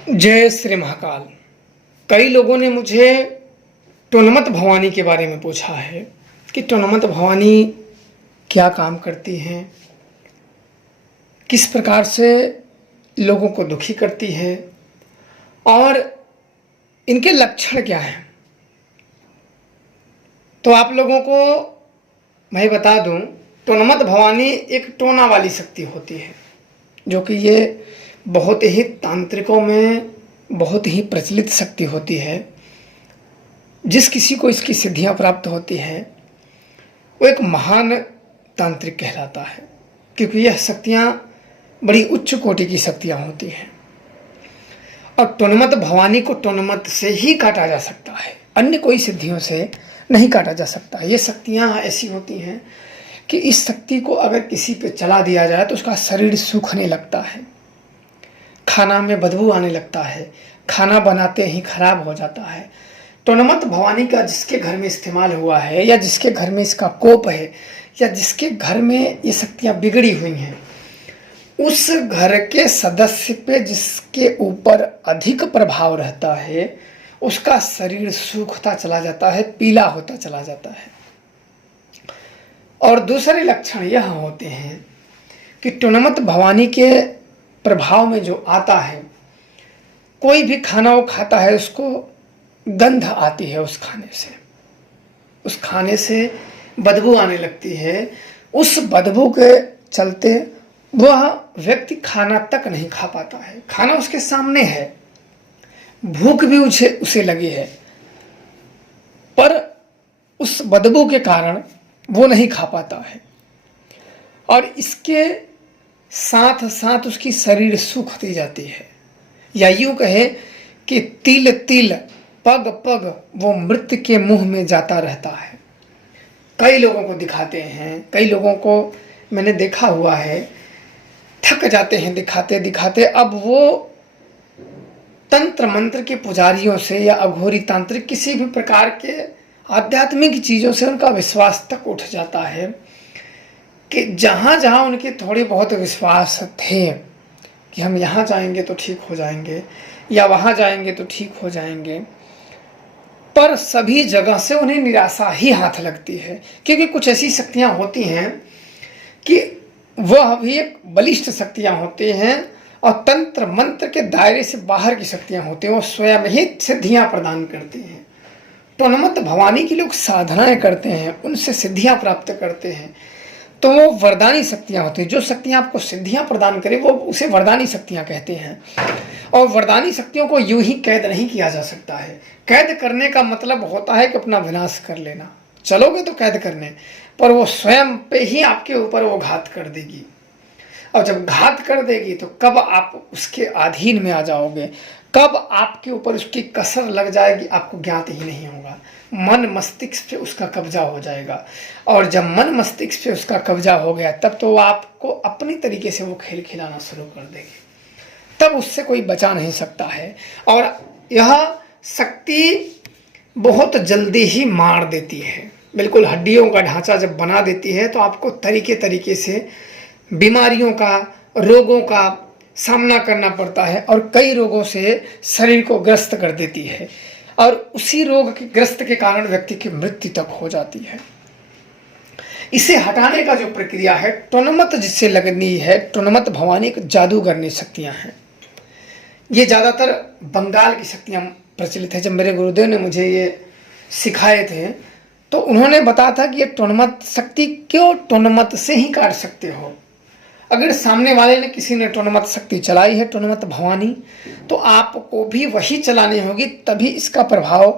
जय श्री महाकाल। कई लोगों ने मुझे टोनमत भवानी के बारे में पूछा है कि टोनमत भवानी क्या काम करती हैं, किस प्रकार से लोगों को दुखी करती है और इनके लक्षण क्या हैं। तो आप लोगों को मैं बता दूं, टोनमत भवानी एक टोना वाली शक्ति होती है, जो कि ये बहुत ही तांत्रिकों में बहुत ही प्रचलित शक्ति होती है। जिस किसी को इसकी सिद्धियां प्राप्त होती है वो एक महान तांत्रिक कहलाता है, क्योंकि यह शक्तियां बड़ी उच्च कोटि की शक्तियां होती हैं। और टोनमत भवानी को टोनमत से ही काटा जा सकता है, अन्य कोई सिद्धियों से नहीं काटा जा सकता। ये शक्तियां ऐसी होती हैं कि इस शक्ति को अगर किसी पे चला दिया जाए तो उसका शरीर सूखने लगता है, खाना में बदबू आने लगता है, खाना बनाते ही खराब हो जाता है। टोनमत भवानी का जिसके घर में इस्तेमाल हुआ है, या जिसके घर में इसका कोप है, या जिसके घर में ये शक्तियाँ बिगड़ी हुई हैं, उस घर के सदस्य पे जिसके ऊपर अधिक प्रभाव रहता है, उसका शरीर सूखता चला जाता है, पीला होता चला जाता है। और दूसरे लक्षण यह होते हैं कि टोनमत भवानी के प्रभाव में जो आता है, कोई भी खाना वो खाता है उसको गंध आती है, उस खाने से बदबू आने लगती है। उस बदबू के चलते वह व्यक्ति खाना तक नहीं खा पाता है। खाना उसके सामने है, भूख भी उसे लगी है, पर उस बदबू के कारण वो नहीं खा पाता है। और इसके साथ साथ उसकी शरीर सूखती जाती है, या यूं कहे कि तिल तिल पग पग वो मृत्यु के मुंह में जाता रहता है। कई लोगों को दिखाते हैं, कई लोगों को मैंने देखा हुआ है, थक जाते हैं दिखाते दिखाते। अब वो तंत्र मंत्र के पुजारियों से या अघोरी तांत्रिक किसी भी प्रकार के आध्यात्मिक चीज़ों से उनका विश्वास तक उठ जाता है कि जहाँ जहाँ उनके थोड़े बहुत विश्वास थे कि हम यहाँ जाएंगे तो ठीक हो जाएंगे, या वहाँ जाएंगे तो ठीक हो जाएंगे, पर सभी जगह से उन्हें निराशा ही हाथ लगती है। क्योंकि कुछ ऐसी शक्तियाँ होती हैं कि वह भी एक बलिष्ठ शक्तियाँ होती हैं, और तंत्र मंत्र के दायरे से बाहर की शक्तियाँ होती हैं, वो स्वयं ही सिद्धियाँ प्रदान करती हैं। टोनमत भवानी की लोग साधनाएं करते हैं, उनसे सिद्धियाँ प्राप्त करते हैं, तो वो वरदानी शक्तियाँ होती हैं। जो शक्तियाँ आपको सिद्धियाँ प्रदान करें वो उसे वरदानी शक्तियाँ कहते हैं। और वरदानी शक्तियों को यूं ही कैद नहीं किया जा सकता है। कैद करने का मतलब होता है कि अपना विनाश कर लेना। चलोगे तो कैद करने, पर वो स्वयं पे ही आपके ऊपर वो घात कर देगी। और जब घात कर देगी तो कब आप उसके अधीन में आ जाओगे, कब आपके ऊपर उसकी कसर लग जाएगी, आपको ज्ञात ही नहीं होगा। मन मस्तिष्क पे उसका कब्जा हो जाएगा, और जब मन मस्तिष्क पे उसका कब्जा हो गया तब तो आपको अपनी तरीके से वो खेल खिलाना शुरू कर देगी, तब उससे कोई बचा नहीं सकता है। और यह शक्ति बहुत जल्दी ही मार देती है, बिल्कुल हड्डियों का ढांचा जब बना देती है तो आपको तरीके तरीके से बीमारियों का, रोगों का सामना करना पड़ता है, और कई रोगों से शरीर को ग्रस्त कर देती है, और उसी रोग के ग्रस्त के कारण व्यक्ति की मृत्यु तक हो जाती है। इसे हटाने का जो प्रक्रिया है, टोनमत जिससे लगनी है, टोनमत भवानी एक जादूगरनी शक्तियां हैं। ये ज़्यादातर बंगाल की शक्तियां प्रचलित है। जब मेरे गुरुदेव ने मुझे ये सिखाए थे तो उन्होंने बताया था कि ये टोनमत शक्ति क्यों टोनमत से ही काट सकते हो। अगर सामने वाले ने किसी ने टोनमत शक्ति चलाई है, टोनमत भवानी, तो आपको भी वही चलानी होगी, तभी इसका प्रभाव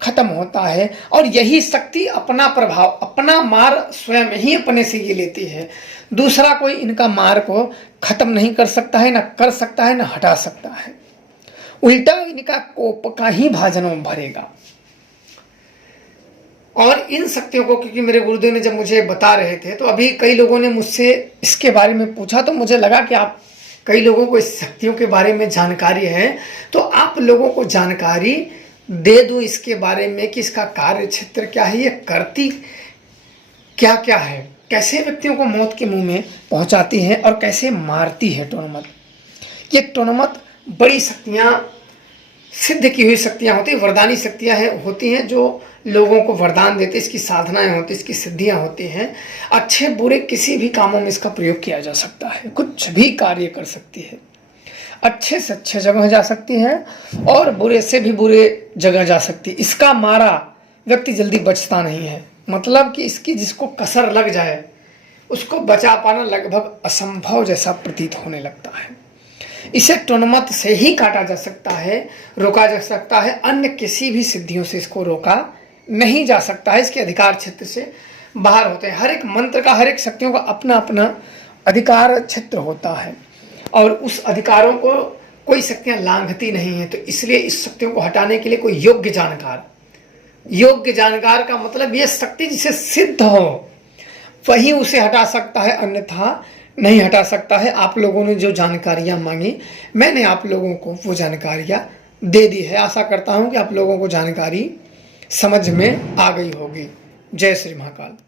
खत्म होता है। और यही शक्ति अपना प्रभाव, अपना मार स्वयं ही अपने से ये लेती है। दूसरा कोई इनका मार को खत्म नहीं कर सकता है, ना कर सकता है, ना हटा सकता है। उल्टा इनका कोप का ही भाजनों भरेगा। और इन शक्तियों को, क्योंकि मेरे गुरुदेव ने जब मुझे बता रहे थे तो अभी कई लोगों ने मुझसे इसके बारे में पूछा, तो मुझे लगा कि आप कई लोगों को इस शक्तियों के बारे में जानकारी है, तो आप लोगों को जानकारी दे दूं इसके बारे में कि इसका कार्य क्षेत्र क्या है, ये करती क्या क्या है, कैसे व्यक्तियों को मौत के मुंह में पहुंचाती है और कैसे मारती है टोनमत। ये टोनमत बड़ी शक्तियाँ, सिद्ध की हुई शक्तियाँ होती हैं, वरदानी शक्तियाँ होती हैं जो लोगों को वरदान देते, इसकी साधनाएं होती, इसकी सिद्धियाँ होती हैं। अच्छे बुरे किसी भी कामों में इसका प्रयोग किया जा सकता है, कुछ भी कार्य कर सकती है। अच्छे से अच्छे जगह जा सकती है और बुरे से भी बुरे जगह जा सकती है। इसका मारा व्यक्ति जल्दी बचता नहीं है, मतलब कि इसकी जिसको कसर लग जाए उसको बचा पाना लगभग असंभव जैसा प्रतीत होने लगता है। इसे टुनमत से ही काटा जा सकता है, रोका जा सकता है, अन्य किसी भी सिद्धियों से इसको रोका नहीं जा सकता है। इसके अधिकार क्षेत्र से बाहर होते हैं। हर एक मंत्र का, हर एक शक्तियों का अपना अपना अधिकार क्षेत्र होता है और उस अधिकारों को कोई शक्तियाँ लांघती नहीं हैं। तो इसलिए इस शक्तियों को हटाने के लिए कोई योग्य जानकार का मतलब ये शक्ति जिसे सिद्ध हो वही उसे हटा सकता है, अन्यथा नहीं हटा सकता है। आप लोगों ने जो जानकारियाँ मांगी, मैंने आप लोगों को वो जानकारियाँ दे दी है। आशा करता हूँ कि आप लोगों को जानकारी समझ में आ गई होगी। जय श्री महाकाल।